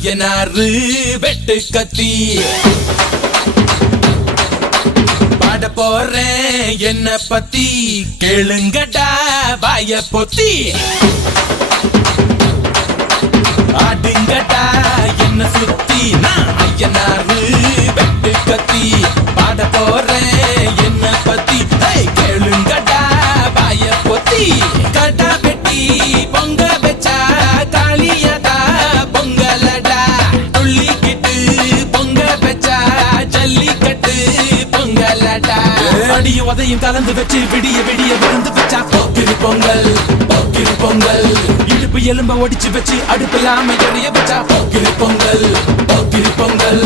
ஐயனாறு வெட்டு கத்தி பாட போறேன் என்ன பத்தி கேளுங்கடா வாய பொத்தி ஆடுங்கடா என்ன சுத்தி நான் ஐயனாறு வெட்டு கத்தி பாட போறேன் என்ன பத்தி கேளுங்கடா வாய பொத்தி கடா வெட்டி பொங்க வச்சா காளியதா பொங்கலடா துள்ளிக்கிட்டு பொங்க வச்சா ஜல்லிக்கட்டு பொங்கலடா அடியும் உதையும் கலந்து வச்சு விடிய விடிய விருந்து வச்சா போக்கிரி பொங்கல் போக்கிரி பொங்கல் இடுப்பு எலும்ப ஒடிச்சு வச்சு அடுப்பில்லாம எரிய வச்சா போக்கிரி பொங்கல் போக்கிரி பொங்கல்